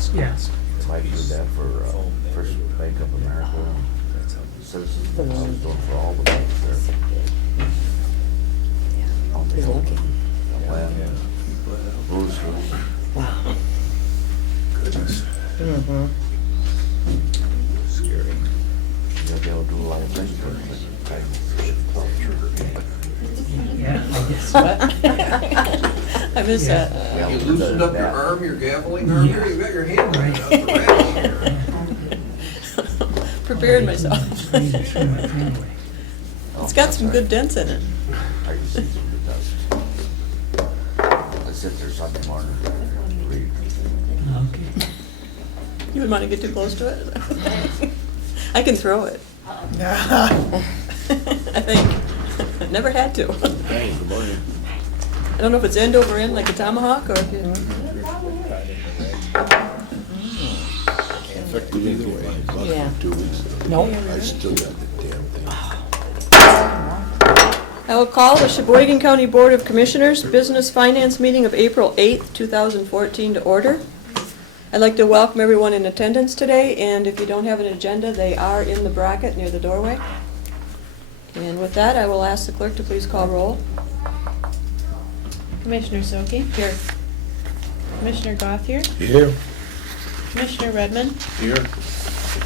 ask. Yeah. Mike did that for First Bank of America. Citizens, I was doing for all the banks there. On the He's hill. lucky. Glenn, Bruce, Wow. Goodness. Mm-hmm. Scary. they'll be able to do a lot of things for Yeah, I guess. I miss Yeah. that. You loosened up your arm, your gaveling arm here, you got your hand right up the rail. Prepared myself. Squeeze it through my family. It's got some good dents in it. I can see some good dust. I sit there Sunday morning and read. Okay. You wouldn't want to get too close to it? I can throw it. I think. Never had to. Hey, good morning. I don't know if it's end over end like a tomahawk or if you... Effective either way. About Yeah. 2 weeks ago. Nope. I still got the damn thing. I will call the Cheboygan County Board of Commissioners Business Finance Meeting of April 8th, 2014 to order. I'd like to welcome everyone in attendance today, and if you don't have an agenda, they are in the bracket near the doorway. And with that, I will ask the clerk to please call roll. Commissioner Soki? Here. Commissioner Gothier? Here. Commissioner Redmond? Here.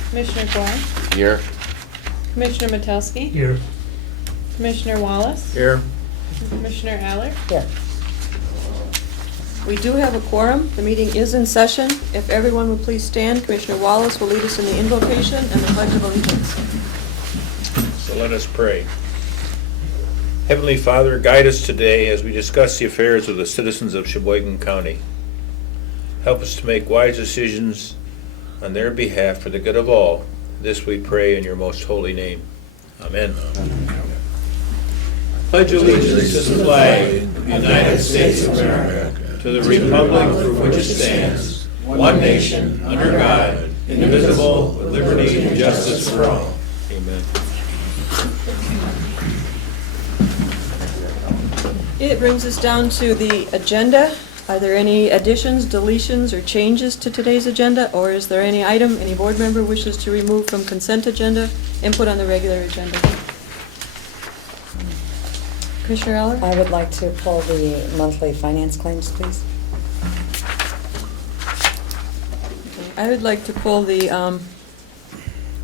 Commissioner Guar? Here. Commissioner Metelsky? Here. Commissioner Wallace? Here. Commissioner Aller? Here. We do have a quorum. The meeting is in session. If everyone would please stand, Commissioner Wallace will lead us in the invocation and the pledge of allegiance. So let us pray. Heavenly Father, guide us today as we discuss the affairs of the citizens of Cheboygan County. Help us to make wise decisions on their behalf for the good of all. This we pray in your most holy name. Amen. Pledge allegiance to the flag of the United States of America, to the republic for which it stands, one nation, under God, indivisible, with liberty and justice for all. Amen. It brings us down to the agenda. Are there any additions, deletions, or changes to today's agenda? Or is there any item any board member wishes to remove from consent agenda and put on the regular agenda? Commissioner Eller? I would like to pull the monthly finance claims, please. I would like to pull the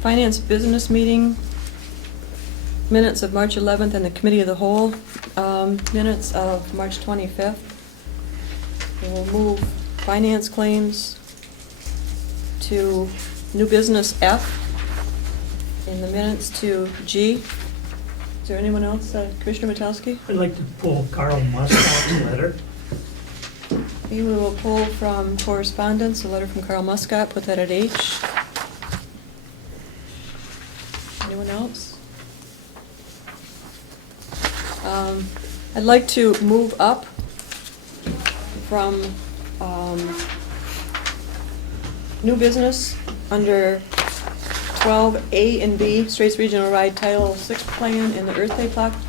finance business meeting minutes of March 11th and the committee of the whole minutes of March 25th. And we'll move finance claims to new business F, in the minutes to G. Is there anyone else? Commissioner Metelsky? I'd like to pull Carl Muscat's letter. Okay, we will pull from correspondence, a letter from Carl Muscat, put that at H. Anyone else? I'd like to move up from new business under 12A and B, Straits Regional Ride Title VI Plan and the Earth Day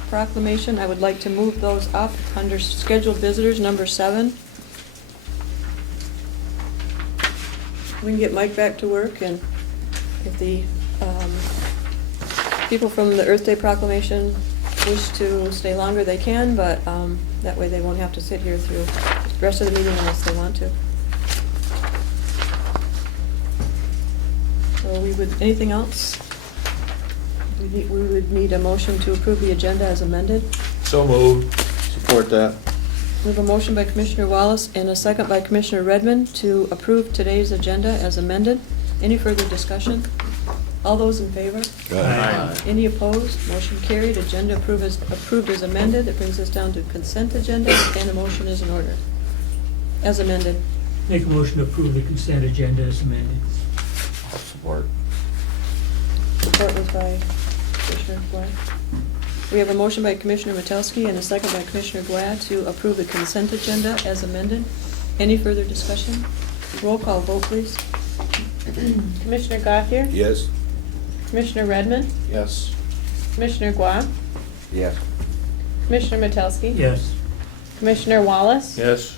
Proclamation. I would like to move those up under scheduled visitors, number 7. We can get Mike back to work, and if the people from the Earth Day Proclamation wish to stay longer, they can, but that way they won't have to sit here through the rest of the meeting unless they want to. So we would, anything else? We would need a motion to approve the agenda as amended. So moved. Support that. We have a motion by Commissioner Wallace and a second by Commissioner Redmond to approve today's agenda as amended. Any further discussion? All those in favor? Aye. Any opposed? Motion carried. Agenda approved as amended. It brings us down to consent agenda, and a motion is in order. As amended. Make a motion to approve the consent agenda as amended. I'll support. Support was by Commissioner Glad. We have a motion by Commissioner Metelsky and a second by Commissioner Glad to approve the consent agenda as amended. Any further discussion? Roll call vote, please. Commissioner Gothier? Yes. Commissioner Redmond? Yes. Commissioner Guar? Yes. Commissioner Metelsky? Yes. Commissioner Wallace? Yes.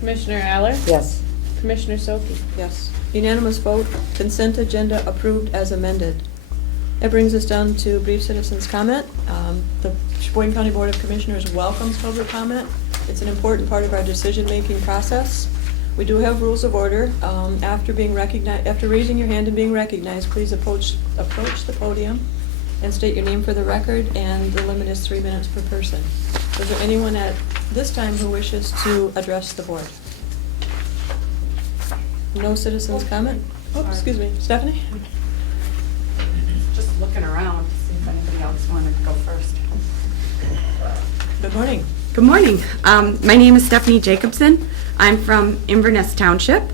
Commissioner Aller? Yes. Commissioner Soki? Yes. Unanimous vote, consent agenda approved as amended. That brings us down to brief citizens' comment. The Cheboygan County Board of Commissioners welcomes public comment. It's an important part of our decision-making process. We do have rules of order. After raising your hand and being recognized, please approach the podium and state your name for the record, and the limit is 3 minutes per person. Is there anyone at this time who wishes to address the board? No citizens' comment? Oh, excuse me, Stephanie? Just looking around to see if anybody else wanted to go first. Good morning. Good morning. My name is Stephanie Jacobson. I'm from Inverness Township.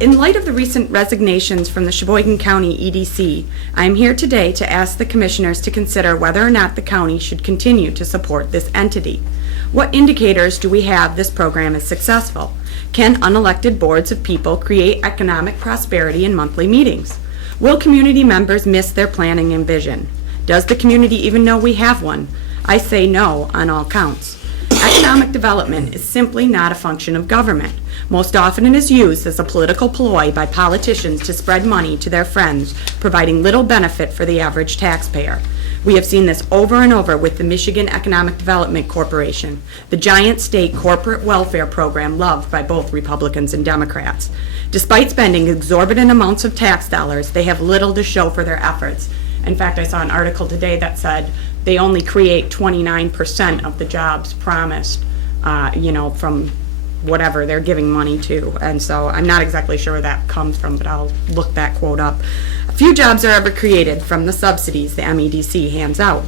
In light of the recent resignations from the Cheboygan County EDC, I'm here today to ask the commissioners to consider whether or not the county should continue to support this entity. What indicators do we have this program is successful? Can unelected boards of people create economic prosperity in monthly meetings? Will community members miss their planning and vision? Does the community even know we have one? I say no on all counts. Economic development is simply not a function of government. Most often it is used as a political ploy by politicians to spread money to their friends, providing little benefit for the average taxpayer. We have seen this over and over with the Michigan Economic Development Corporation, the giant state corporate welfare program loved by both Republicans and Democrats. Despite spending exorbitant amounts of tax dollars, they have little to show for their efforts. In fact, I saw an article today that said they only create 29% of the jobs promised, from whatever they're giving money to. And so I'm not exactly sure where that comes from, but I'll look that quote up. Few jobs are ever created from the subsidies the MEDC hands out.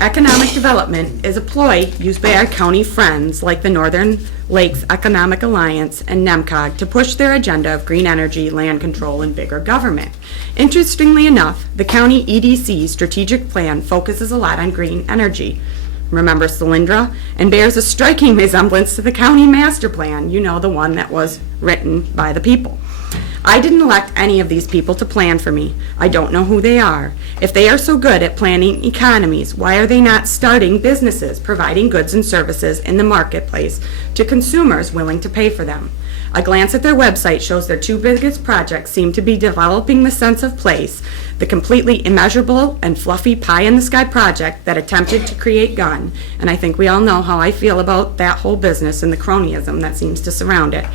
Economic development is a ploy used by our county friends like the Northern Lakes Economic Alliance and NEMCOG to push their agenda of green energy, land control, and bigger government. Interestingly enough, the county EDC strategic plan focuses a lot on green energy. Remember Solyndra? And bears a striking resemblance to the county master plan, the one that was written by the people. I didn't elect any of these people to plan for me. I don't know who they are. If they are so good at planning economies, why are they not starting businesses, providing goods and services in the marketplace to consumers willing to pay for them? A glance at their website shows their two biggest projects seem to be developing the sense of place, the completely immeasurable and fluffy pie-in-the-sky project that attempted to create gun, and I think we all know how I feel about that whole business and the cronyism that seems to surround it,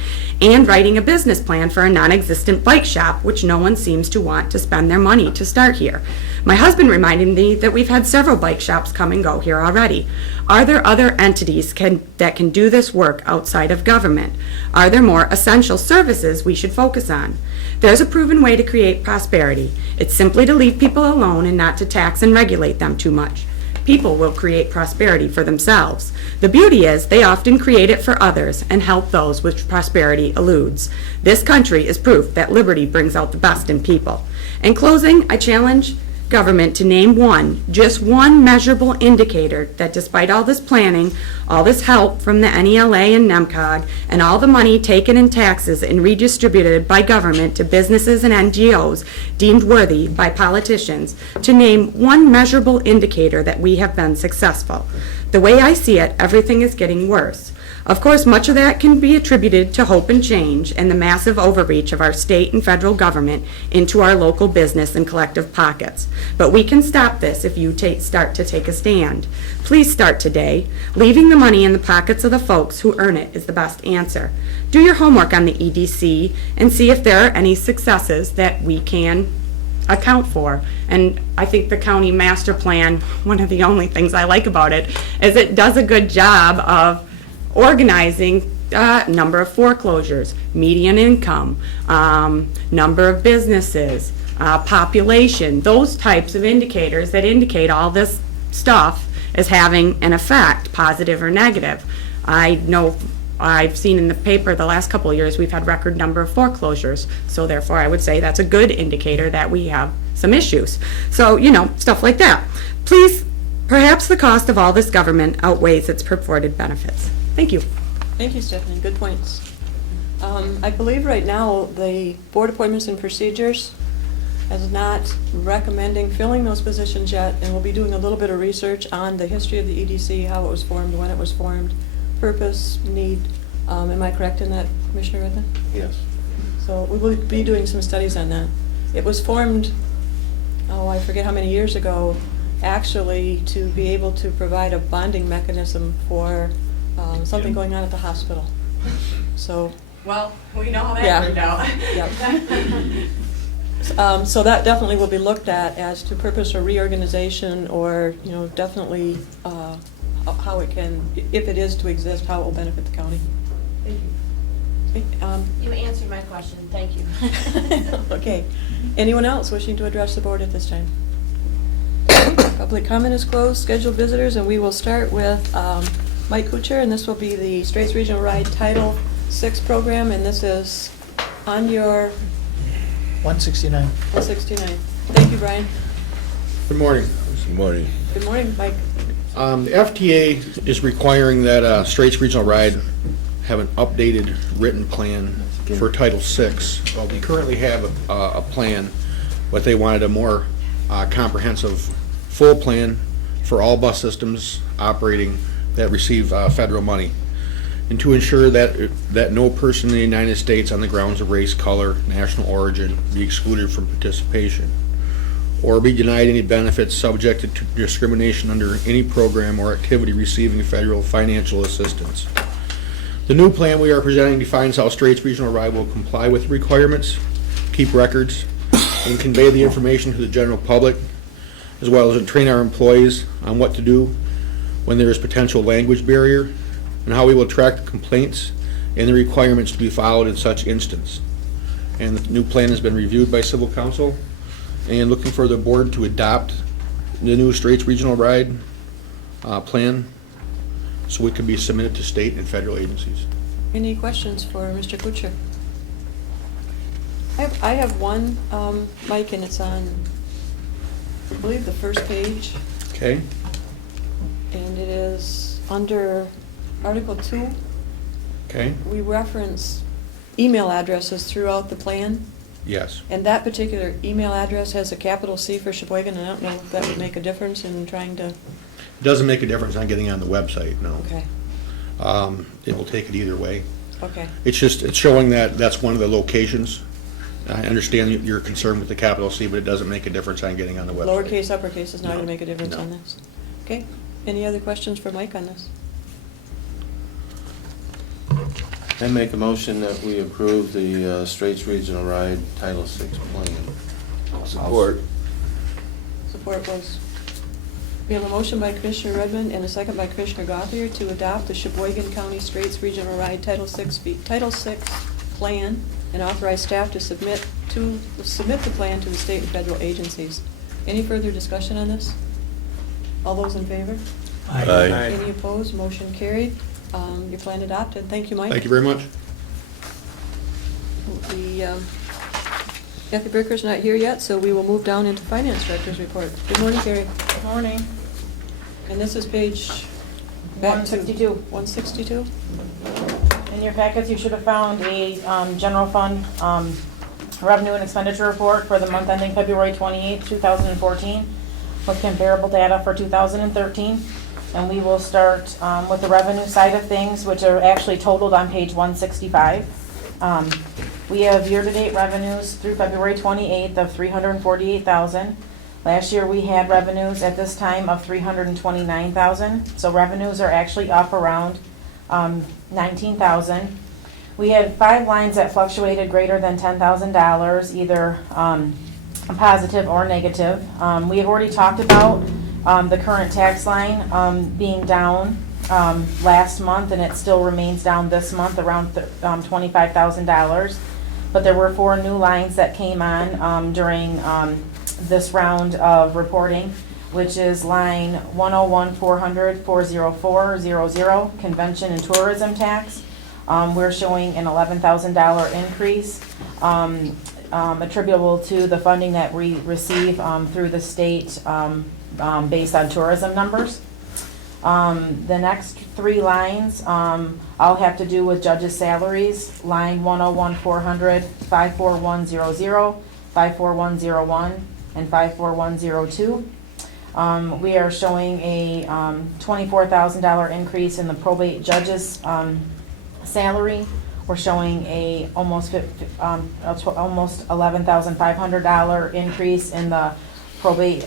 and writing a business plan for a non-existent bike shop, which no one seems to want to spend their money to start here. My husband reminded me that we've had several bike shops come and go here already. Are there other entities that can do this work outside of government? Are there more essential services we should focus on? There's a proven way to create prosperity. It's simply to leave people alone and not to tax and regulate them too much. People will create prosperity for themselves. The beauty is they often create it for others and help those which prosperity eludes. This country is proof that liberty brings out the best in people. In closing, I challenge government to name just one measurable indicator that despite all this planning, all this help from the NELA and NEMCOG, and all the money taken in taxes and redistributed by government to businesses and NGOs deemed worthy by politicians, to name one measurable indicator that we have been successful. The way I see it, everything is getting worse. Of course, much of that can be attributed to hope and change and the massive overreach of our state and federal government into our local business and collective pockets. But we can stop this if you start to take a stand. Please start today. Leaving the money in the pockets of the folks who earn it is the best answer. Do your homework on the EDC and see if there are any successes that we can account for. And I think the county master plan, one of the only things I like about it is it does a good job of organizing number of foreclosures, median income, number of businesses, population, those types of indicators that indicate all this stuff is having an effect, positive or negative. I know I've seen in the paper the last couple of years we've had record number of foreclosures, so therefore I would say that's a good indicator that we have some issues. So, stuff like that. Please, perhaps the cost of all this government outweighs its purported benefits. Thank you. Thank you, Stephanie. Good points. I believe right now the Board Appointments and Procedures is not recommending filling those positions yet, and we'll be doing a little bit of research on the history of the EDC, how it was formed, when it was formed, purpose, need. Am I correct in that, Commissioner Redmond? Yes. So we will be doing some studies on that. It was formed, I forget how many years ago, actually to be able to provide a bonding mechanism for something going on at the hospital. So, Well, we know how Yeah. turned out. so that definitely will be looked at as to purpose or reorganization, or, definitely how it can, if it is to exist, how it will benefit the county. Okay, You answered my question, thank you. Okay. Anyone else wishing to address the board at this time? Public comment is closed. Scheduled visitors, and we will start with Mike Kuchar, and this will be the Straits Regional Ride Title VI program, and this is on your 169. 169. Thank you, Brian. Good morning. Good morning. Good morning, Mike. The FTA is requiring that Straits Regional Ride have an updated written plan for Title VI. Well, we currently have a plan, but they wanted a more comprehensive, full plan for all bus systems operating that receive federal money. And to ensure that no person in the United States on the grounds of race, color, national origin be excluded from participation, or be denied any benefits subjected to discrimination under any program or activity receiving federal financial assistance. The new plan we are presenting defines how Straits Regional Ride will comply with requirements, keep records, and convey the information to the general public, as well as to train our employees on what to do when there is potential language barrier, and how we will track complaints and the requirements to be followed in such instance. And the new plan has been reviewed by Civil Council, and looking for the board to adopt the new Straits Regional Ride plan so it can be submitted to state and federal agencies. Any questions for Mr. Kuchar? I have one, Mike, and it's on, I believe, the first page, Okay? and it is under Article 2. Okay? We reference email addresses throughout the plan, Yes. and that particular email address has a capital C for Cheboygan, and I don't know if that would make a difference in trying to, It doesn't make a difference on getting on the website, no. okay, It will take it either way. okay. It's showing that that's one of the locations. I understand your concern with the capital C, but it doesn't make a difference on getting on the website. Lowercase, uppercase is not gonna No, make a difference no. on this. Okay, any other questions for Mike on this? I make a motion that we approve the Straits Regional Ride Title VI plan. Support. Support was, we have a motion by Commissioner Redmond and a second by Commissioner Gothier to adopt the Cheboygan County Straits Regional Ride Title VI plan, and authorize staff to submit the plan to the state and federal agencies. Any further discussion on this? All those in favor? Aye. Any opposed? Motion carried. Your plan adopted. Thank you, Mike. Thank you very much. Kathy Bricker's not here yet, so we will move down into Finance Director's report. Good morning, Carrie. Good morning. And this is page back to 162. 162? In your packets, you should have found a general fund revenue and expenditure report for the month ending February 28, 2014, with comparable data for 2013. And we will start with the revenue side of things, which are actually totaled on page 165. We have year-to-date revenues through February 28th of $348,000. Last year, we had revenues at this time of $329,000. So revenues are actually up around $19,000. We had 5 lines that fluctuated greater than $10,000, either positive or negative. We have already talked about the current tax line being down last month, and it still remains down this month around $25,000. But there were 4 new lines that came on during this round of reporting, which is line 101-400-40400, convention and tourism tax. We're showing an $11,000 increase attributable to the funding that we receive through the state based on tourism numbers. The next 3 lines all have to do with judges' salaries. Line 101-400-54100, 54101, and 54102. We are showing a $24,000 increase in the probate judge's salary, we're showing a almost $11,500 increase in the probate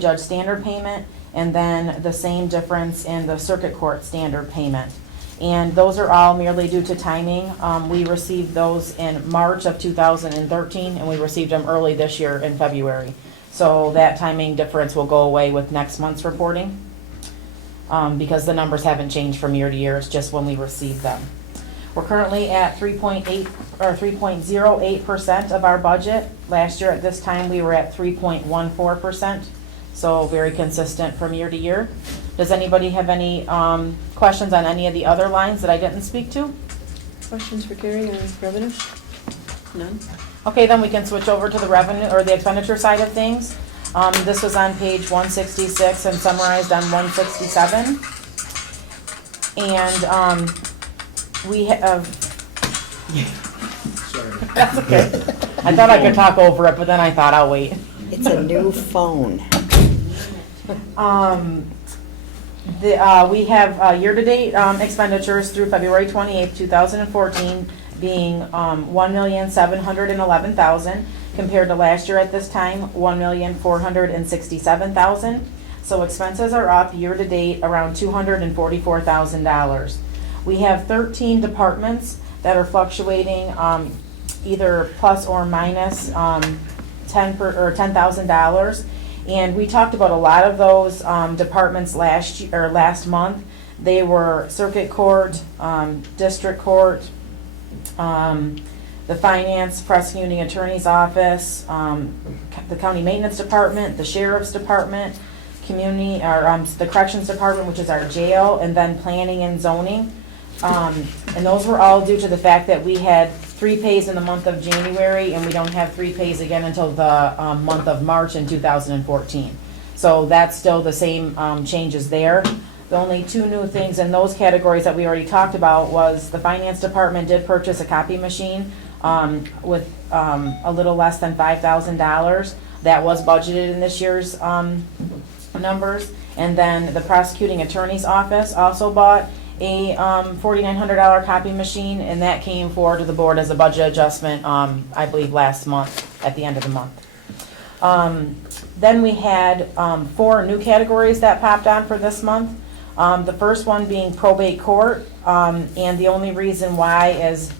judge standard payment, and then the same difference in the circuit court standard payment. And those are all merely due to timing. We received those in March of 2013, and we received them early this year in February. So that timing difference will go away with next month's reporting, because the numbers haven't changed from year to year, it's just when we receive them. We're currently at 3.08% of our budget. Last year at this time, we were at 3.14%, so very consistent from year to year. Does anybody have any questions on any of the other lines that I didn't speak to? Questions for Carrie on revenue? None? Okay, then we can switch over to the revenue, or the expenditure side of things. This was on page 166 and summarized on 167. And we have, Sorry. that's okay. I thought I could talk over it, but then I thought I'll wait. It's a new phone. We have year-to-date expenditures through February 28th, 2014, being $1,711,000, compared to last year at this time, $1,467,000. So expenses are up year-to-date around $244,000. We have 13 departments that are fluctuating either plus or minus $10,000. And we talked about a lot of those departments last month. They were circuit court, district court, the finance, prosecuting attorney's office, the county maintenance department, the sheriff's department, community, or the corrections department, which is our jail, and then planning and zoning. And those were all due to the fact that we had 3 pays in the month of January, and we don't have 3 pays again until the month of March in 2014. So that's still the same changes there. The only 2 new things in those categories that we already talked about was the finance department did purchase a copy machine with a little less than $5,000. That was budgeted in this year's numbers. And then the prosecuting attorney's office also bought a $4,900 copy machine, and that came forward to the board as a budget adjustment, I believe last month, at the end of the month. Then we had 4 new categories that popped on for this month. The first one being probate court, and the only reason why is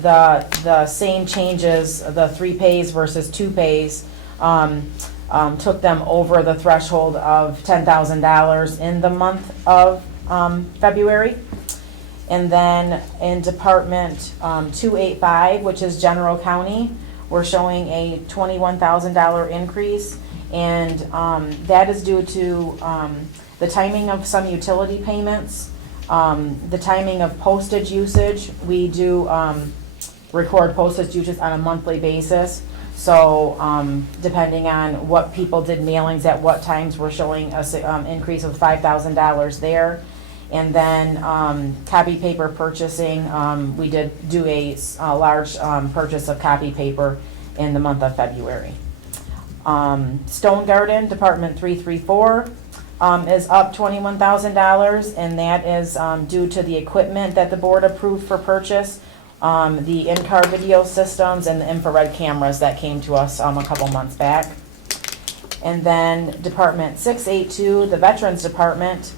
the same changes, the 3 pays versus 2 pays, took them over the threshold of $10,000 in the month of February. And then in Department 285, which is General County, we're showing a $21,000 increase, and that is due to the timing of some utility payments, the timing of postage usage. We do record postage usage on a monthly basis. So depending on what people did mailings at what times, we're showing an increase of $5,000 there. And then copy paper purchasing, we did do a large purchase of copy paper in the month of February. Stone Garden, Department 334, is up $21,000, and that is due to the equipment that the board approved for purchase, the in-car video systems and the infrared cameras that came to us a couple months back. And then Department 682, the Veterans Department,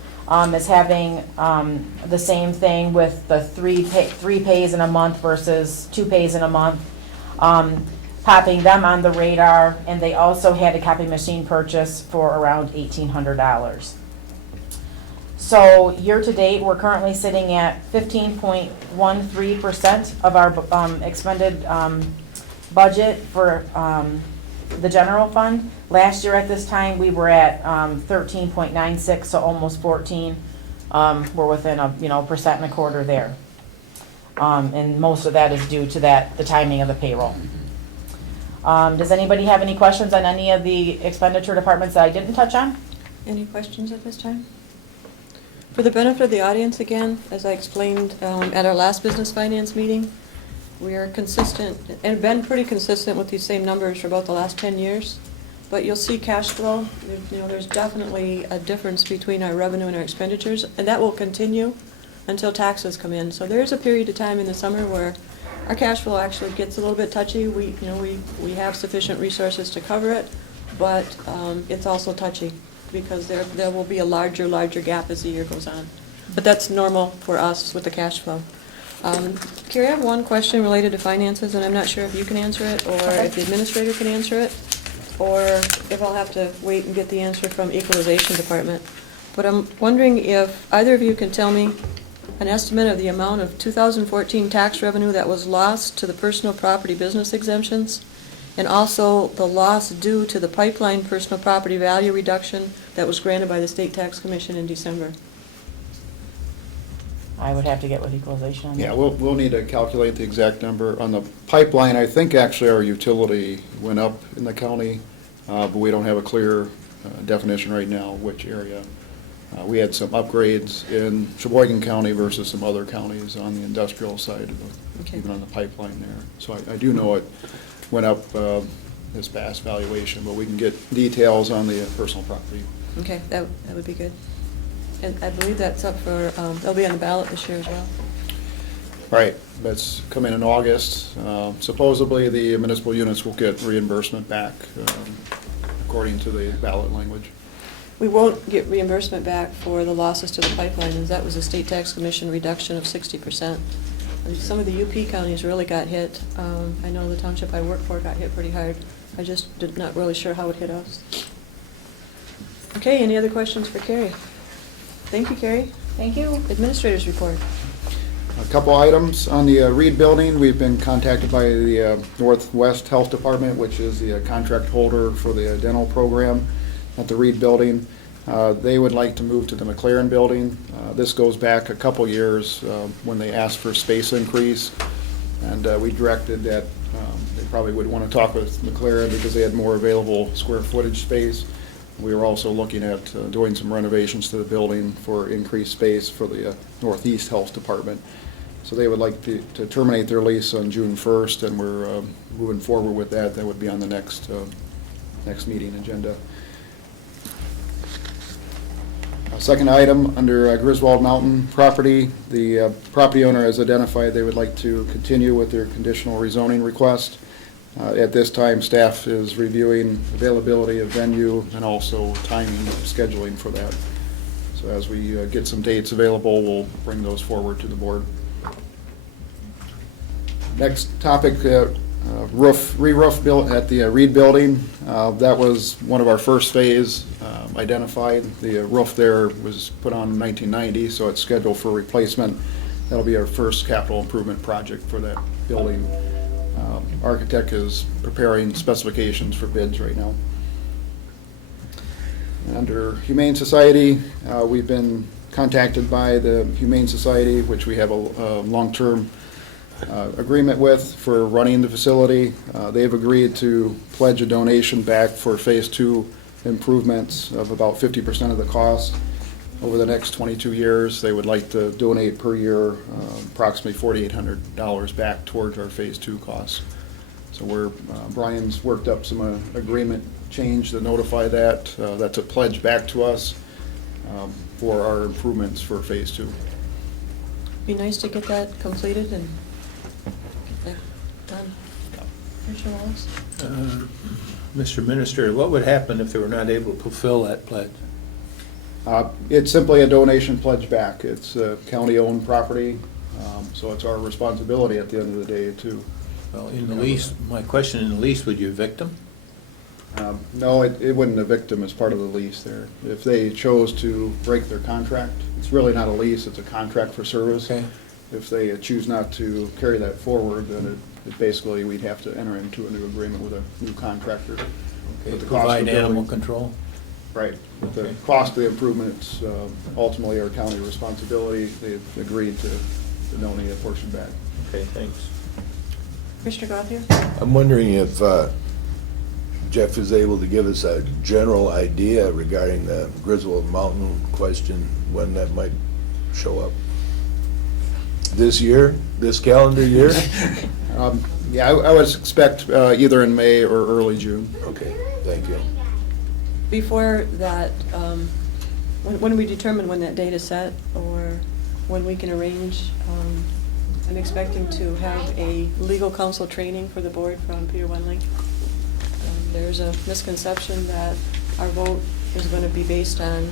is having the same thing with the 3 pays in a month versus 2 pays in a month, popping them on the radar, and they also had a copy machine purchase for around $1,800. So year-to-date, we're currently sitting at 15.13% of our expended budget for the general fund. Last year at this time, we were at 13.96, so almost 14. We're within a percent and a quarter there. And most of that is due to the timing of the payroll. Does anybody have any questions on any of the expenditure departments that I didn't touch on? Any questions at this time? For the benefit of the audience, again, as I explained at our last business finance meeting, we are consistent, and been pretty consistent with these same numbers for about the last 10 years. But you'll see cash flow, there's definitely a difference between our revenue and our expenditures, and that will continue until taxes come in. So there's a period of time in the summer where our cash flow actually gets a little bit touchy. We have sufficient resources to cover it, but it's also touchy because there will be a larger gap as the year goes on. But that's normal for us with the cash flow. Carrie, I have one question related to finances, and I'm not sure if you can answer it, or if the administrator can answer it, or if I'll have to wait and get the answer from Equalization Department. But I'm wondering if either of you can tell me an estimate of the amount of 2014 tax revenue that was lost to the personal property business exemptions, and also the loss due to the pipeline personal property value reduction that was granted by the State Tax Commission in December. I would have to get with equalization on that. Yeah, we'll need to calculate the exact number. On the pipeline, I think actually our utility went up in the county, but we don't have a clear definition right now which area. We had some upgrades in Cheboygan County versus some other counties on the industrial side, Okay. even on the pipeline there. So I do know it went up this past valuation, but we can get details on the personal property. Okay, that would be good. And I believe that's up for, they'll be on the ballot this year as well. Right, that's coming in August. Supposedly, the municipal units will get reimbursement back, according to the ballot language. We won't get reimbursement back for the losses to the pipeline, as that was a State Tax Commission reduction of 60%. And some of the UP counties really got hit. I know the township I work for got hit pretty hard. I just not really sure how it hit us. Okay, any other questions for Carrie? Thank you, Carrie. Thank you. Administrators report. A couple items on the Reed Building. We've been contacted by the Northwest Health Department, which is the contract holder for the dental program at the Reed Building. They would like to move to the McLaren Building. This goes back a couple years when they asked for space increase, and we directed that they probably would want to talk with McLaren because they had more available square footage space. We were also looking at doing some renovations to the building for increased space for the Northeast Health Department. So they would like to terminate their lease on June 1st, and we're moving forward with that. That would be on the next meeting agenda. Second item, under Griswold Mountain property, the property owner has identified they would like to continue with their conditional rezoning request. At this time, staff is reviewing availability of venue and also timing, scheduling for that. So as we get some dates available, we'll bring those forward to the board. Next topic, re-roof built at the Reed Building. That was one of our first phase identified. The roof there was put on in 1990, so it's scheduled for replacement. That'll be our first capital improvement project for that building. Architect is preparing specifications for bids right now. Under Humane Society, we've been contacted by the Humane Society, which we have a long-term agreement with for running the facility. They've agreed to pledge a donation back for Phase 2 improvements of about 50% of the cost. Over the next 22 years, they would like to donate per year approximately $4,800 back towards our Phase 2 costs. So Brian's worked up some agreement change to notify that. That's a pledge back to us for our improvements for Phase 2. Be nice to get that completed and get that done. Commissioner Wallace? Mr. Minister, what would happen if they were not able to fulfill that pledge? It's simply a donation pledge back. It's county-owned property, so it's our responsibility at the end of the day to. Well, in the lease, my question, in the lease, would you evict them? No, it wouldn't evict them as part of the lease there. If they chose to break their contract, it's really not a lease, it's a contract for service. Okay. If they choose not to carry that forward, then it basically, we'd have to enter into a new agreement with a new contractor. Okay, But the cost of provide building- animal control? Right. But the Okay. cost of the improvements, ultimately our county responsibility. They've agreed to donate a portion back. Okay, thanks. Commissioner Gothier? I'm wondering if Jeff is able to give us a general idea regarding the Griswold Mountain question, when that might show up. This year, this calendar year? Yeah, I would expect either in May or early June. Okay, thank you. Before that, when we determine when that date is set, or when we can arrange. I'm expecting to have a legal counsel training for the board from Peter Wendling. There's a misconception that our vote is going to be based on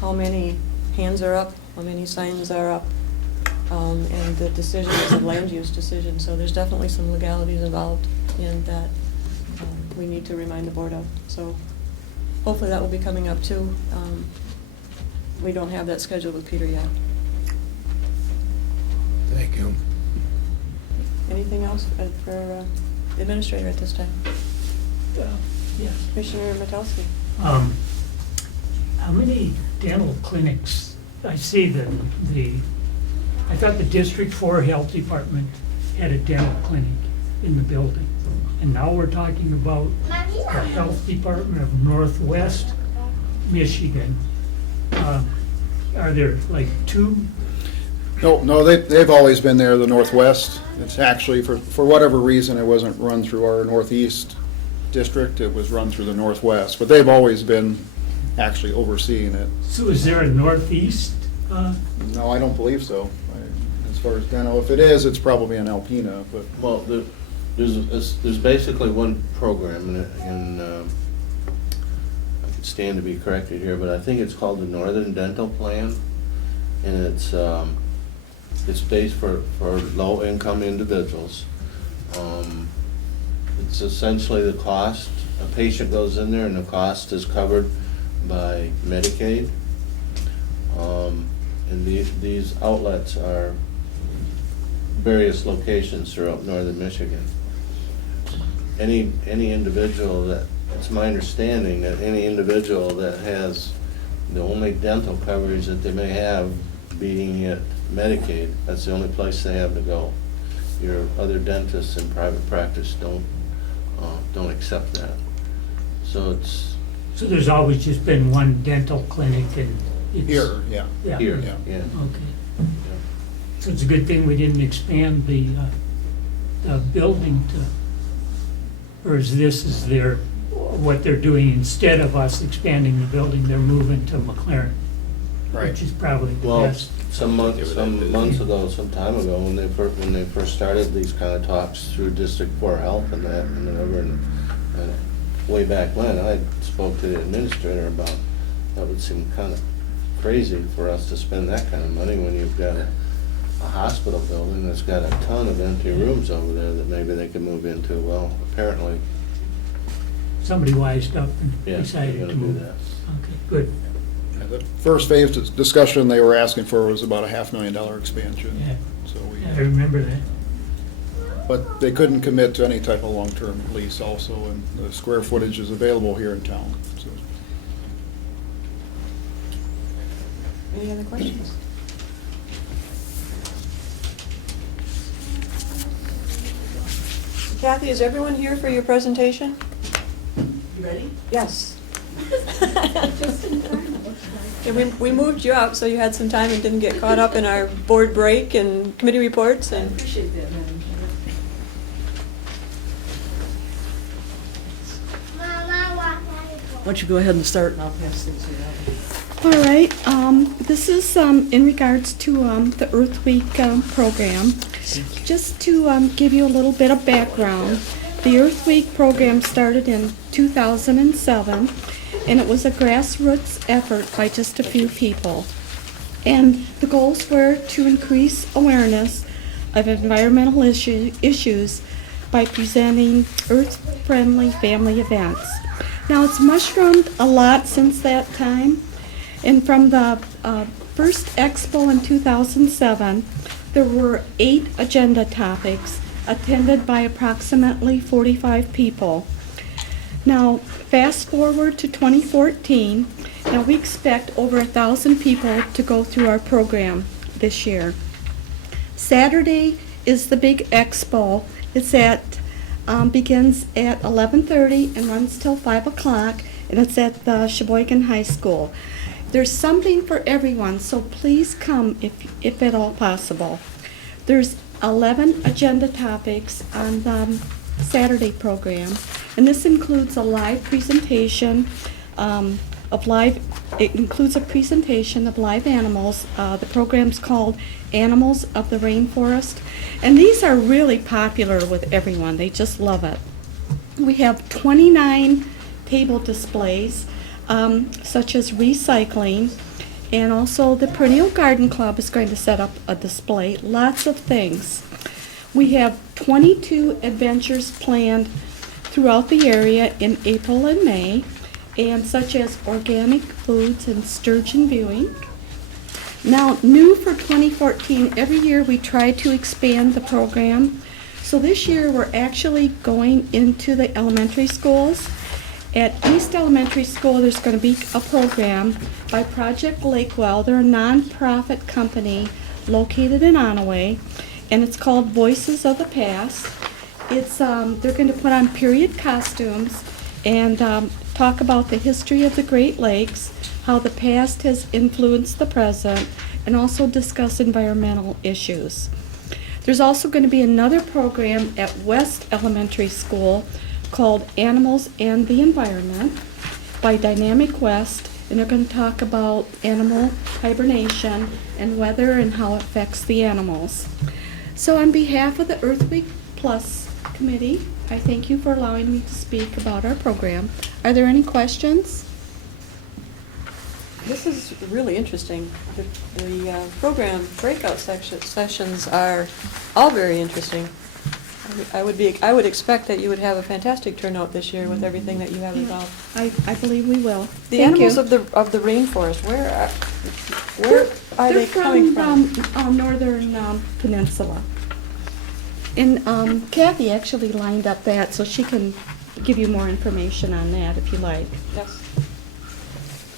how many hands are up, how many signs are up, and the decision is a land use decision. So there's definitely some legalities involved in that we need to remind the board of. So hopefully that will be coming up too. We don't have that scheduled with Peter yet. Thank you. Anything else for the administrator at this time? Yes. Commissioner Metelsky? How many dental clinics? I see I thought the District 4 Health Department had a dental clinic in the building. And now we're talking about the Health Department of Northwest Michigan. Are there like two? No, they've always been there, the Northwest. It's actually, for whatever reason, it wasn't run through our Northeast district, it was run through the Northwest, but they've always been actually overseeing it. So is there a Northeast? No, I don't believe so. As far as dental, if it is, it's probably in Alpena, but. Well, there's basically one program, and I could stand to be corrected here, but I think it's called the Northern Dental Plan, and it's based for low-income individuals. It's essentially the cost, a patient goes in there and the cost is covered by Medicaid. And these outlets are various locations throughout northern Michigan. Any individual that, it's my understanding that any individual that has the only dental coverage that they may have being at Medicaid, that's the only place they have to go. Your other dentists in private practice don't accept that. So So there's always just been one dental clinic and it's... Here, yeah. here, Yeah. yeah. Okay. So it's a good thing we didn't expand the building to, or is what they're doing instead of us expanding the building, they're moving to McLaren? Right. Which is probably the Well, best. some months ago, some time ago, when they first started these kind of talks through District 4 Health and that, and whatever, and way back when, I spoke to the administrator about, that would seem kind of crazy for us to spend that kind of money when you've got a hospital building that's got a ton of empty rooms over there that maybe they could move into. Well, apparently, Somebody wised up and yeah, they're decided gonna to do move. that. Okay, good. Yeah, the first phase discussion they were asking for was about a $500,000 expansion. Yeah, So I remember that. but they couldn't commit to any type of long-term lease also, and the square footage is available here in town, so. Any other questions? Kathy, is everyone here for your presentation? You ready? Yes. Yeah, we moved you up so you had some time and didn't get caught up in our board break and committee reports I and. appreciate that, man. Why don't you go ahead and start and I'll pass things around. All right, this is in regards to the Earth Week program. Just to give you a little bit of background, the Earth Week program started in 2007, and it was a grassroots effort by just a few people. And the goals were to increase awareness of environmental issues by presenting earth-friendly family events. Now, it's mushroomed a lot since that time, and from the first expo in 2007, there were 8 agenda topics attended by approximately 45 people. Now, fast forward to 2014, now we expect over 1,000 people to go through our program this year. Saturday is the big expo. It's begins at 11:30 and runs till 5 o'clock, and it's at the Cheboygan High School. There's something for everyone, so please come if at all possible. There's 11 agenda topics on the Saturday program, and this includes a live presentation of live, it includes a presentation of live animals. The program's called Animals of the Rainforest, and these are really popular with everyone. They just love it. We have 29 table displays, such as recycling, and also the Perennial Garden Club is going to set up a display, lots of things. We have 22 adventures planned throughout the area in April and May, and such as organic foods and sturgeon viewing. Now, new for 2014, every year we try to expand the program. So this year we're actually going into the elementary schools. At East Elementary School, there's going to be a program by Project Lakewell. They're a nonprofit company located in Onaway, and it's called Voices of the Past. It's they're going to put on period costumes and talk about the history of the Great Lakes, how the past has influenced the present, and also discuss environmental issues. There's also going to be another program at West Elementary School called Animals and the Environment by Dynamic West, and they're going to talk about animal hibernation and weather and how it affects the animals. So on behalf of the Earth Week Plus Committee, I thank you for allowing me to speak about our program. Are there any questions? This is really interesting. The program breakout sessions are all very interesting. I would expect that you would have a fantastic turnout this year with everything that you have involved. I believe we will. The Thank animals you. of the rainforest, where are they coming from? Northern Peninsula. And Kathy actually lined up that, so she can give you more information on that if you like. Yes.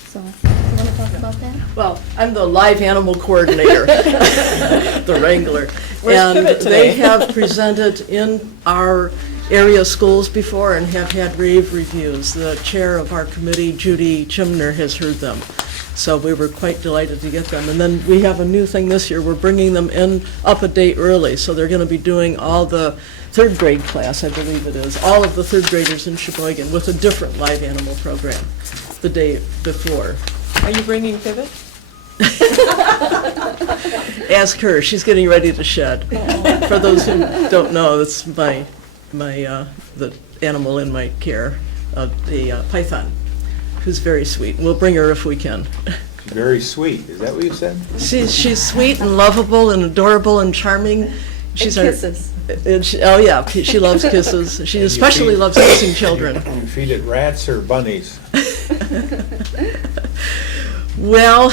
So, you want to talk about that? Well, I'm the live animal coordinator, the wrangler. Where's And Pivot today? they have presented in our area schools before and have had rave reviews. The chair of our committee, Judy Chimner, has heard them. So we were quite delighted to get them. And then we have a new thing this year. We're bringing them in up a day early. So they're going to be doing all the third grade class, I believe it is, all of the third graders in Cheboygan with a different live animal program the day before. Are you bringing Pivot? Ask her, she's getting ready to shed. For those who don't know, that's the animal in my care, the python, who's very sweet. We'll bring her if we can. Very sweet, is that what you said? She's sweet and lovable and adorable and charming. She's And kisses. Oh yeah, she loves kisses. She especially loves kissing children. You feed it rats or bunnies? Well,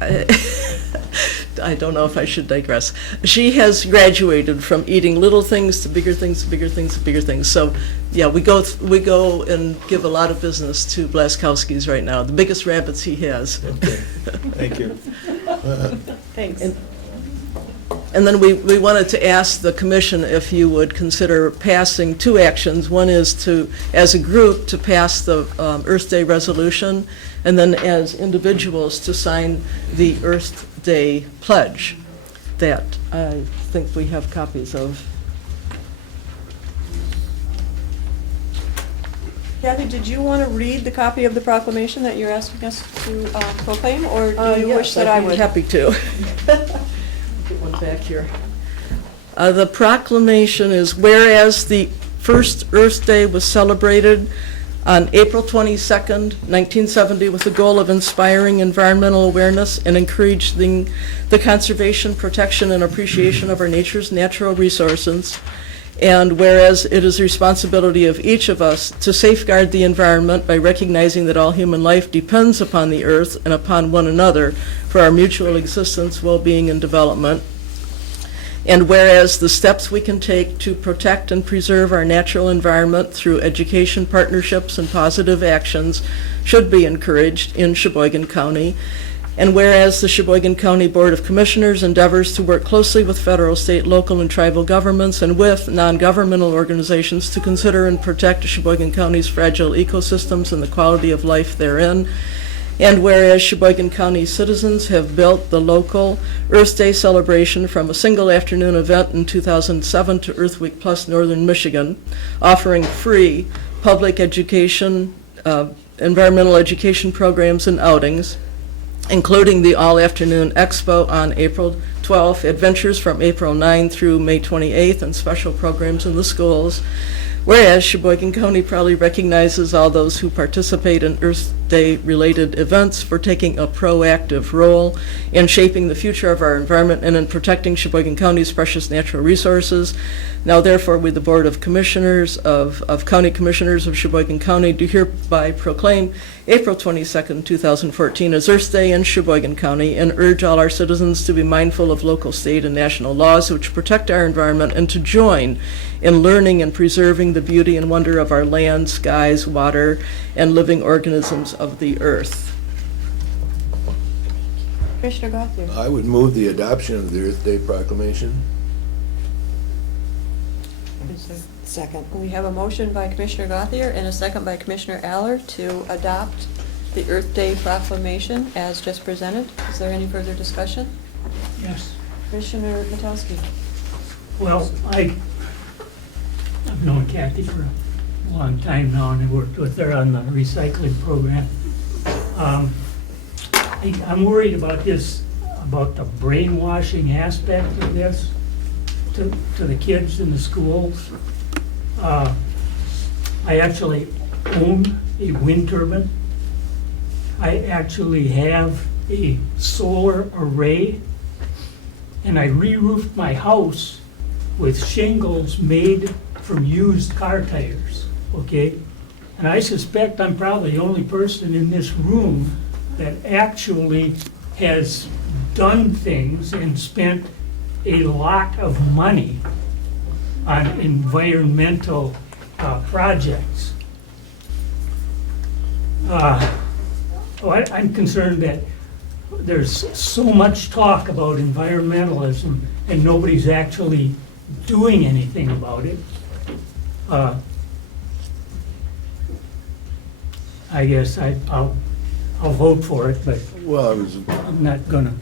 I don't know if I should digress. She has graduated from eating little things to bigger things to bigger things to bigger things. So, yeah, we go and give a lot of business to Blaskowski's right now. The biggest rabbits he has. Okay, thank you. Thanks. And then we wanted to ask the commission if you would consider passing two actions. One is to, as a group, to pass the Earth Day resolution, and then as individuals to sign the Earth Day pledge that I think we have copies of. Kathy, did you want to read the copy of the proclamation that you're asking us to proclaim, or do you wish that I would? Happy to. Get one back here. The proclamation is, whereas the first Earth Day was celebrated on April 22nd, 1970, with the goal of inspiring environmental awareness and encouraging the conservation, protection, and appreciation of our nature's natural resources. And whereas it is the responsibility of each of us to safeguard the environment by recognizing that all human life depends upon the earth and upon one another for our mutual existence, well-being, and development. And whereas the steps we can take to protect and preserve our natural environment through education, partnerships, and positive actions should be encouraged in Cheboygan County. And whereas the Cheboygan County Board of Commissioners endeavors to work closely with federal, state, local, and tribal governments and with non-governmental organizations to consider and protect Cheboygan County's fragile ecosystems and the quality of life therein. And whereas Cheboygan County citizens have built the local Earth Day celebration from a single afternoon event in 2007 to Earth Week Plus Northern Michigan, offering free public education environmental education programs and outings, including the all-afternoon expo on April 12th, adventures from April 9 through May 28th, and special programs in the schools. Whereas Cheboygan County proudly recognizes all those who participate in Earth Day-related events for taking a proactive role in shaping the future of our environment and in protecting Cheboygan County's precious natural resources. Now therefore, we, the Board of Commissioners of County Commissioners of Cheboygan County, do hereby proclaim April 22nd, 2014 as Earth Day in Cheboygan County, and urge all our citizens to be mindful of local, state, and national laws which protect our environment, and to join in learning and preserving the beauty and wonder of our land, skies, water, and living organisms of the earth. Commissioner Gothier. I would move the adoption of the Earth Day proclamation. Second. We have a motion by Commissioner Gothier and a second by Commissioner Aller to adopt the Earth Day proclamation as just presented. Is there any further discussion? Yes. Commissioner Metowski. Well, I've known Kathy for a long time now, and I worked with her on the recycling program. I'm worried about this, about the brainwashing aspect of this to the kids in the schools. I actually own a wind turbine. I actually have a solar array, and I re-roofed my house with shingles made from used car tires, okay? And I suspect I'm probably the only person in this room that actually has done things and spent a lot of money on environmental projects. I'm concerned that there's so much talk about environmentalism and nobody's actually doing anything about it. I guess I'll vote for it, but Well, I'm not gonna.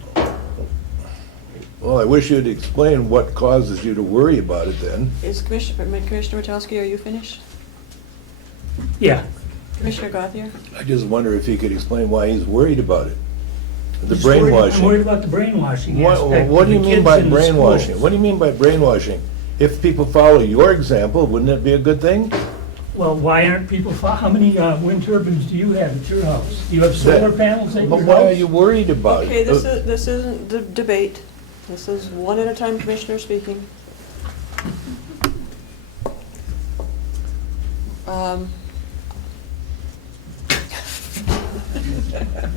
well, I wish you'd explain what causes you to worry about it then. Is Commissioner Metowski, are you finished? Yeah. Commissioner Gothier? I just wonder if he could explain why he's worried about it. The Just worried- brainwashing. I'm worried about the brainwashing aspect. What of do you the mean kids by in the brainwashing? schools. What do you mean by brainwashing? If people follow your example, wouldn't it be a good thing? Well, why aren't people, how many wind turbines do you have at your house? Do you have solar panels at your But house? why are you worried about Okay, it? this isn't the debate. This is one at a time, Commissioner speaking.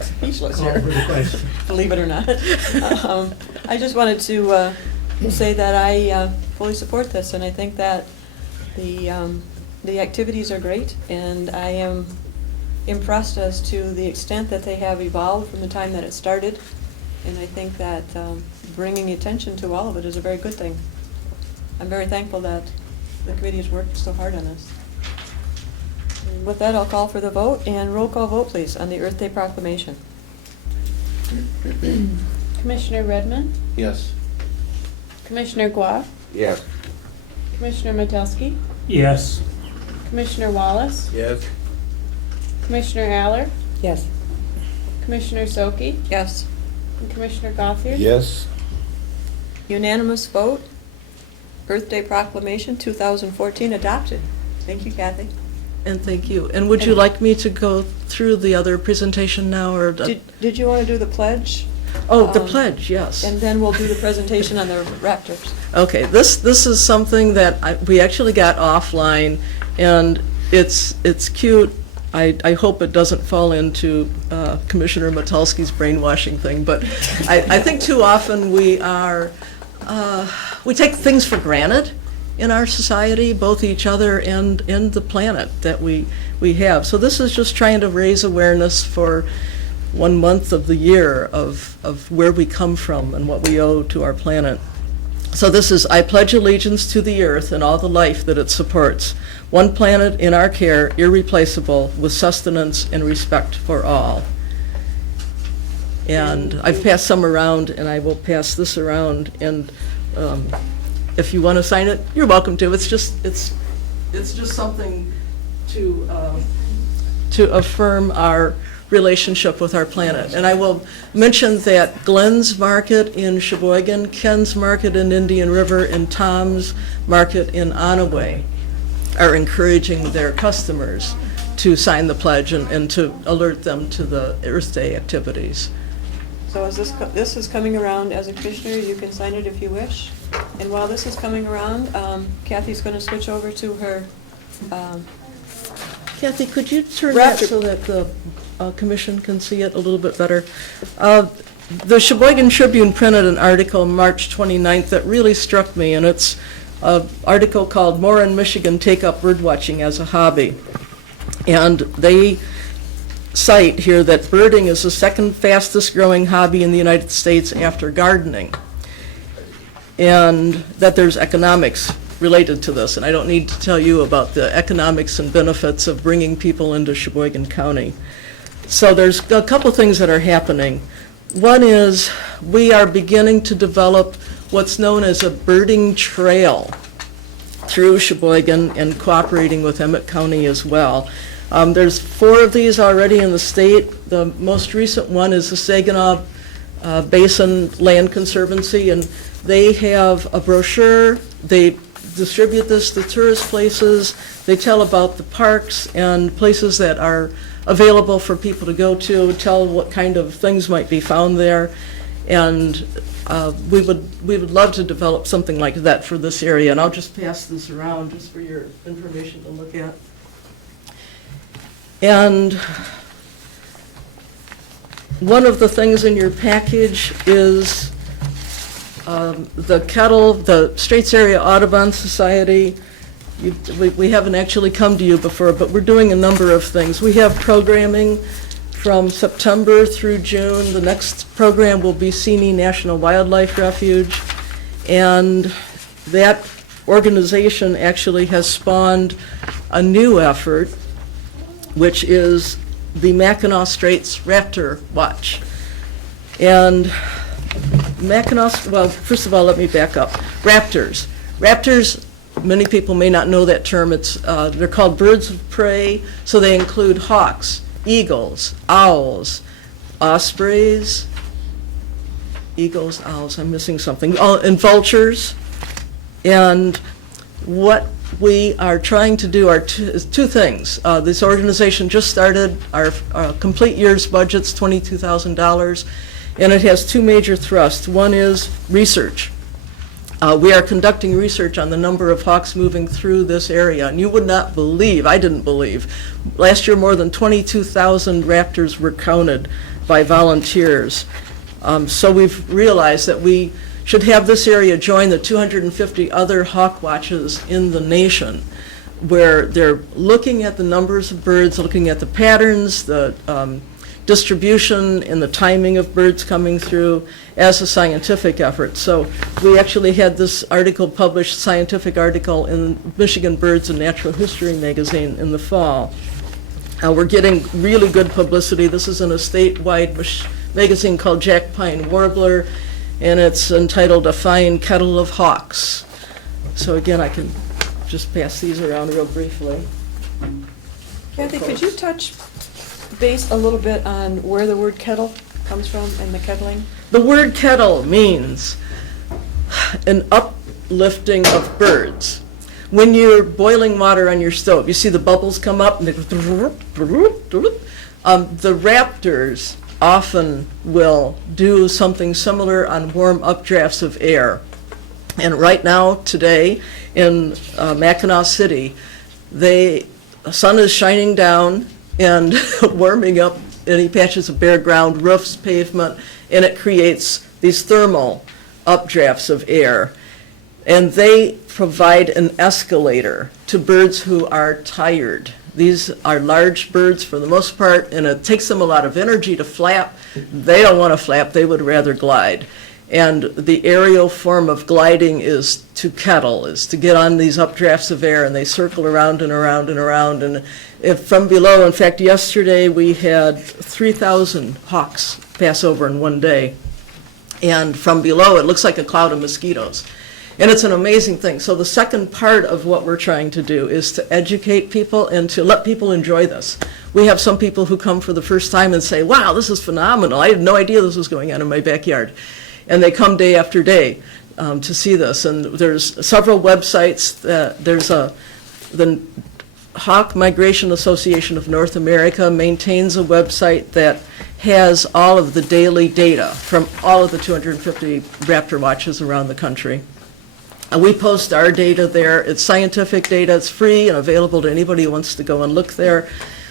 Speechless Call here. for the question. Believe it or not. I just wanted to say that I fully support this, and I think that the activities are great, and I am impressed as to the extent that they have evolved from the time that it started, and I think that bringing attention to all of it is a very good thing. I'm very thankful that the committee has worked so hard on this. And with that, I'll call for the vote, and roll call vote, please, on the Earth Day proclamation. Commissioner Redmond, Yes. Commissioner Gua, Yes. Commissioner Metowski, Yes. Commissioner Wallace, Yes. Commissioner Aller, Yes. Commissioner Soki, Yes. and Commissioner Gothier. Yes, Unanimous vote. Earth Day proclamation 2014 adopted. Thank you, Kathy. And thank you. And would you like me to go through the other presentation now, or? Did you want to do the pledge? Oh, the pledge, yes. And then we'll do the presentation on the Raptors. Okay, this is something that we actually got offline, and it's cute. I hope it doesn't fall into Commissioner Metowski's brainwashing thing, but I think too often we take things for granted in our society, both each other and the planet that we have. So this is just trying to raise awareness for 1 month of the year of where we come from and what we owe to our planet. So this is, I pledge allegiance to the earth and all the life that it supports. One planet in our care, irreplaceable, with sustenance and respect for all. And I've passed some around, and I will pass this around, and if you want to sign it, you're welcome to. It's just something to to affirm our relationship with our planet. And I will mention that Glenn's Market in Cheboygan, Ken's Market in Indian River, and Tom's Market in Onaway are encouraging their customers to sign the pledge and to alert them to the Earth Day activities. So as this is coming around, as a commissioner, you can sign it if you wish. And while this is coming around, Kathy's going to switch over to her. Kathy, could you turn that Raptor. so that the commission can see it a little bit better? The Cheboygan Tribune printed an article March 29th that really struck me, and it's an article called "More in Michigan Take Up Birdwatching as a Hobby." And they cite here that birding is the second fastest growing hobby in the United States after gardening, and that there's economics related to this. And I don't need to tell you about the economics and benefits of bringing people into Cheboygan County. So there's a couple things that are happening. One is we are beginning to develop what's known as a birding trail through Cheboygan and cooperating with Emmett County as well. There's 4 of these already in the state. The most recent one is the Saginaw Basin Land Conservancy, and they have a brochure. They distribute this to tourist places. They tell about the parks and places that are available for people to go to, tell what kind of things might be found there. And we would love to develop something like that for this area. And I'll just pass this around just for your information to look at. And one of the things in your package is the kettle, the Straits Area Audubon Society. We haven't actually come to you before, but we're doing a number of things. We have programming from September through June. The next program will be Seney National Wildlife Refuge, and that organization actually has spawned a new effort, which is the Mackinac Straits Raptor Watch. And Mackinac, well, first of all, let me back up. Raptors. Raptors, many people may not know that term. They're called birds of prey, so they include hawks, eagles, owls, ospreys, I'm missing something, and vultures. And what we are trying to do are two things. This organization just started. Our complete year's budget's $22,000, and it has 2 major thrusts. One is research. We are conducting research on the number of hawks moving through this area, and you would not believe, I didn't believe, last year more than 22,000 raptors were counted by volunteers. So we've realized that we should have this area join the 250 other hawk watches in the nation, where they're looking at the numbers of birds, looking at the patterns, the distribution and the timing of birds coming through as a scientific effort. So we actually had this article published, scientific article, in Michigan Birds and Natural History magazine in the fall. We're getting really good publicity. This is in a statewide magazine called Jack Pine Warbler, and it's entitled A Fine Kettle of Hawks. So again, I can just pass these around real briefly. Kathy, could you touch base a little bit on where the word kettle comes from and the kettling? The word kettle means an uplifting of birds. When you're boiling water on your stove, you see the bubbles come up, and the raptors often will do something similar on warm updrafts of air. And right now, today, in Mackinac City, the sun is shining down and warming up any patches of bare ground, roofs, pavement, and it creates these thermal updrafts of air. And they provide an escalator to birds who are tired. These are large birds for the most part, and it takes them a lot of energy to flap. They don't want to flap, they would rather glide. And the aerial form of gliding is to kettle, is to get on these updrafts of air, and they circle around and around and around. And if from below, in fact, yesterday we had 3,000 hawks pass over in one day. And from below, it looks like a cloud of mosquitoes. And it's an amazing thing. So the second part of what we're trying to do is to educate people and to let people enjoy this. We have some people who come for the first time and say, wow, this is phenomenal. I had no idea this was going on in my backyard. And they come day after day to see this. And there's several websites. There's the Hawk Migration Association of North America maintains a website that has all of the daily data from all of the 250 raptor watches around the country. And we post our data there. It's scientific data. It's free and available to anybody who wants to go and look there.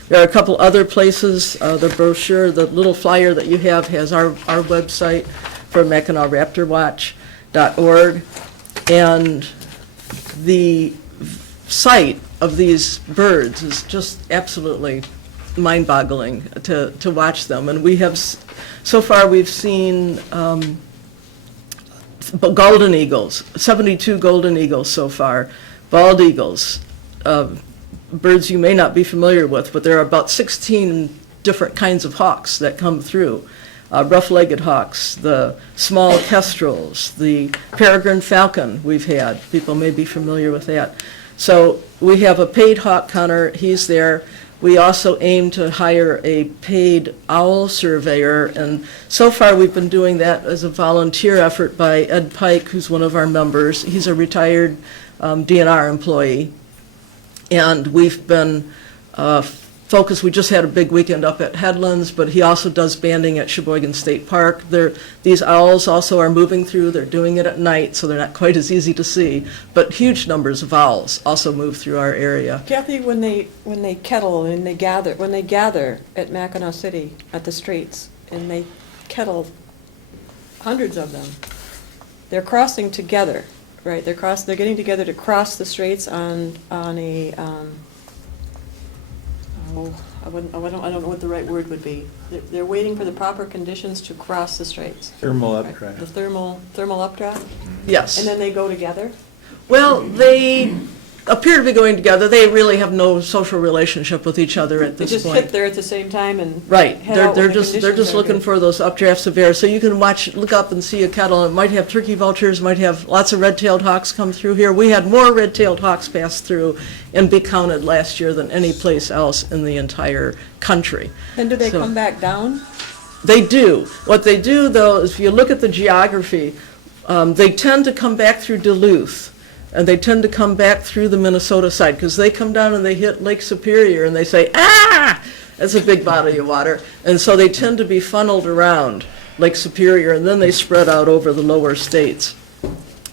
There are a couple other places. The brochure, the little flyer that you have has our website for MackinawRaptorWatch.org. And the sight of these birds is just absolutely mind-boggling to watch them. And we have, so far we've seen golden eagles, 72 golden eagles so far, bald eagles, birds you may not be familiar with, but there are about 16 different kinds of hawks that come through. Rough-legged hawks, the small kestrels, the peregrine falcon we've had. People may be familiar with that. So we have a paid hawk counter. He's there. We also aim to hire a paid owl surveyor, and so far we've been doing that as a volunteer effort by Ed Pike, who's one of our members. He's a retired DNR employee, and we've been focused. We just had a big weekend up at Headlands, but he also does banding at Cheboygan State Park. These owls also are moving through. They're doing it at night, so they're not quite as easy to see, but huge numbers of owls also move through our area. Kathy, when they kettle and they gather at Mackinac City at the streets, and they kettle hundreds of them, they're crossing together, right? They're getting together to cross the straits on a I don't know what the right word would be. They're waiting for the proper conditions to cross the straits. Thermal Right? updraft. The thermal updraft? Yes. And then they go together? Well, they appear to be going together. They really have no social relationship with each other at They this just point. hit there at the same time and Right, head out they're when the just conditions are looking good. for those updrafts of air. So you can look up and see a kettle. It might have turkey vultures, might have lots of red-tailed hawks come through here. We had more red-tailed hawks pass through and be counted last year than any place else in the entire country. Then do they So- come back down? They do. What they do, though, is if you look at the geography, they tend to come back through Duluth, and they tend to come back through the Minnesota side, because they come down and they hit Lake Superior, and they say, ah! That's a big body of water. And so they tend to be funneled around Lake Superior, and then they spread out over the lower states.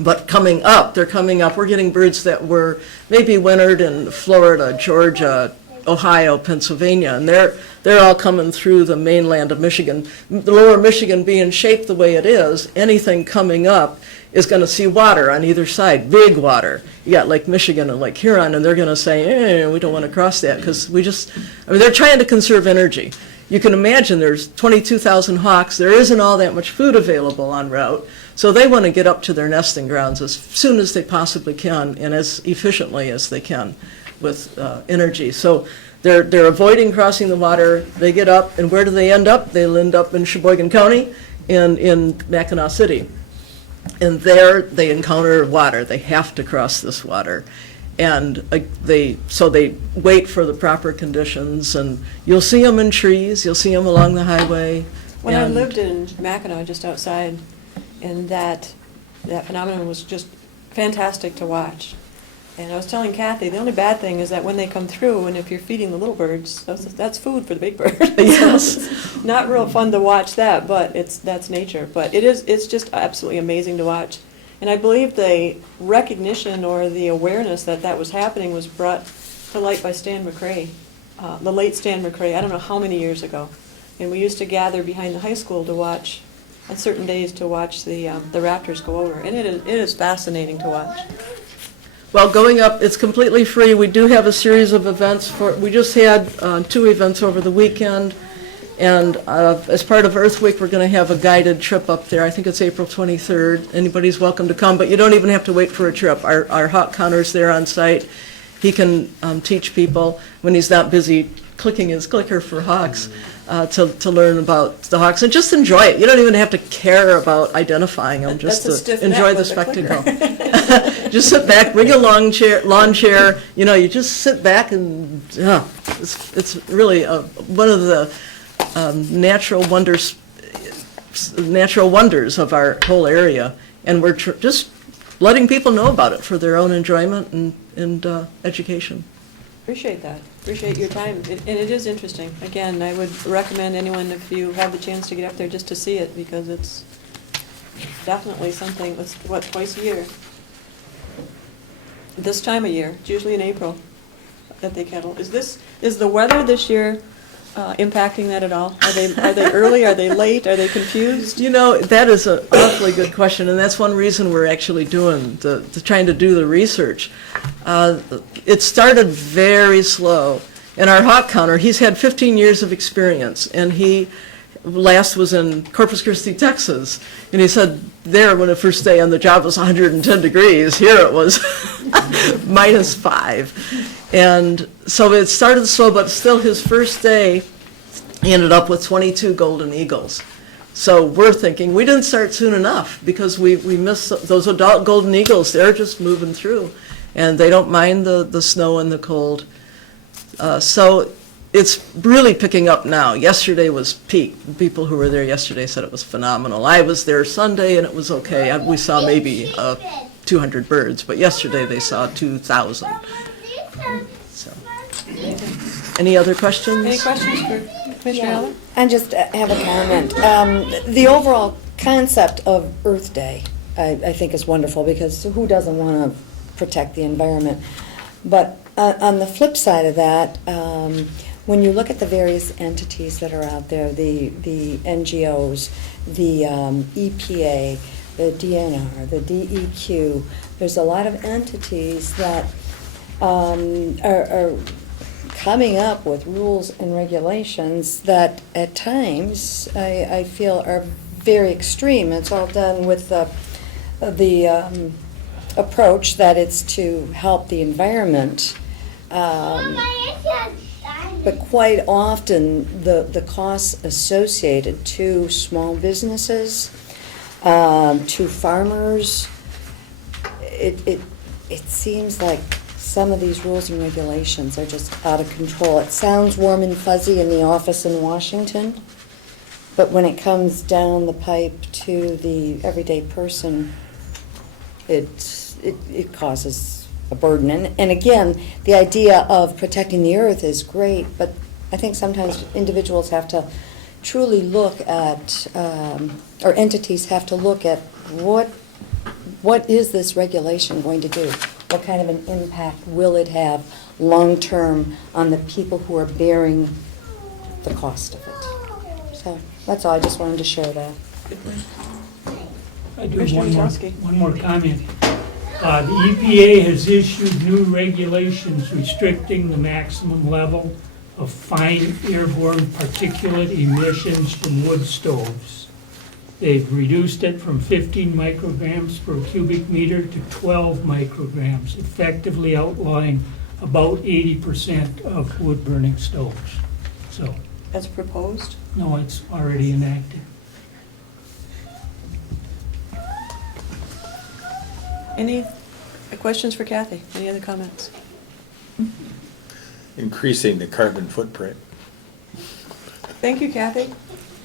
But coming up, we're getting birds that were maybe wintered in Florida, Georgia, Ohio, Pennsylvania, and they're all coming through the mainland of Michigan. The lower Michigan being shaped the way it is, anything coming up is going to see water on either side, big water. You got Lake Michigan and Lake Huron, and they're going to say, we don't want to cross that, because they're trying to conserve energy. You can imagine there's 22,000 hawks. There isn't all that much food available en route, so they want to get up to their nesting grounds as soon as they possibly can and as efficiently as they can with energy. So they're avoiding crossing the water. They get up, and where do they end up? They'll end up in Cheboygan County and in Mackinac City. And there they encounter water. They have to cross this water. And they wait for the proper conditions, and you'll see them in trees, you'll see them along the highway. When I lived in Mackinac, just outside, and that phenomenon was just fantastic to watch. And I was telling Kathy, the only bad thing is that when they come through, and if you're feeding the little birds, that's food for the big bird. Yes. Not real fun to watch that, but that's nature. But it's just absolutely amazing to watch. And I believe the recognition or the awareness that was happening was brought to light by Stan McRae, the late Stan McRae, I don't know how many years ago. And we used to gather behind the high school to watch, on certain days, to watch the raptors go over. And it is fascinating to watch. Well, going up, it's completely free. We do have a series of events. We just had 2 events over the weekend, and as part of Earth Week, we're going to have a guided trip up there. I think it's April 23rd. Anybody's welcome to come, but you don't even have to wait for a trip. Our hawk counter's there on site. He can teach people when he's not busy clicking his clicker for hawks to learn about the hawks and just enjoy it. You don't even have to care about identifying them, just That's a stiff to enjoy neck the with a clicker. spectacle. Just sit back, bring a lawn chair, you just sit back and, it's really one of the natural wonders of our whole area. And we're just letting people know about it for their own enjoyment and education. Appreciate that. Appreciate your time. And it is interesting. Again, I would recommend anyone, if you have the chance to get up there, just to see it, because it's definitely something, it's, twice a year? This time of year, it's usually in April that they kettle. Is the weather this year impacting that at all? Are they early? Are they late? Are they confused? That is an awfully good question, and that's one reason we're actually trying to do the research. It started very slow, and our hawk counter, he's had 15 years of experience, and he last was in Corpus Christi, Texas, and he said there when the first day on the job was 110 degrees, here it was -5. And so it started slow, but still his first day, he ended up with 22 golden eagles. So we're thinking, we didn't start soon enough, because we missed those adult golden eagles. They're just moving through, and they don't mind the snow and the cold. So it's really picking up now. Yesterday was peak. People who were there yesterday said it was phenomenal. I was there Sunday, and it was okay. We saw maybe 200 birds, but yesterday they saw 2,000. So, any other questions? Any questions for Commissioner Eller? I just have a comment. The overall concept of Earth Day, I think is wonderful, because who doesn't want to protect the environment? But on the flip side of that, when you look at the various entities that are out there, the NGOs, the EPA, the DNR, the DEQ, there's a lot of entities that are coming up with rules and regulations that at times I feel are very extreme. It's all done with the approach that it's to help the environment. But quite often, the costs associated to small businesses, to farmers, it seems like some of these rules and regulations are just out of control. It sounds warm and fuzzy in the office in Washington, but when it comes down the pipe to the everyday person, it causes a burden. And again, the idea of protecting the earth is great, but I think sometimes individuals have to truly look at, or entities have to look at what is this regulation going to do? What kind of an impact will it have long-term on the people who are bearing the cost of it? So that's all. I just wanted to share that. I do one more comment. The EPA has issued new regulations restricting the maximum level of fine airborne particulate emissions from wood stoves. They've reduced it from 15 micrograms per cubic meter to 12 micrograms, effectively outlawing about 80% of wood-burning stoves. So, As proposed? no, it's already enacted. Any questions for Kathy? Any other comments? Increasing the carbon footprint. Thank you, Kathy.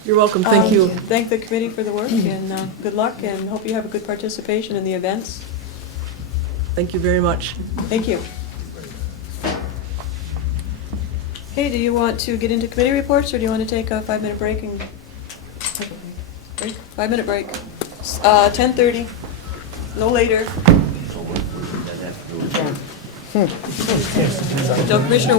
You're welcome. Thank you. Thank the committee for the work, and good luck, and hope you have a good participation in the events. Thank you very much. Thank you. Okay, do you want to get into committee reports, or do you want to take a 5-minute break and... Break? 5-minute break. 10:30, no later. So Commissioner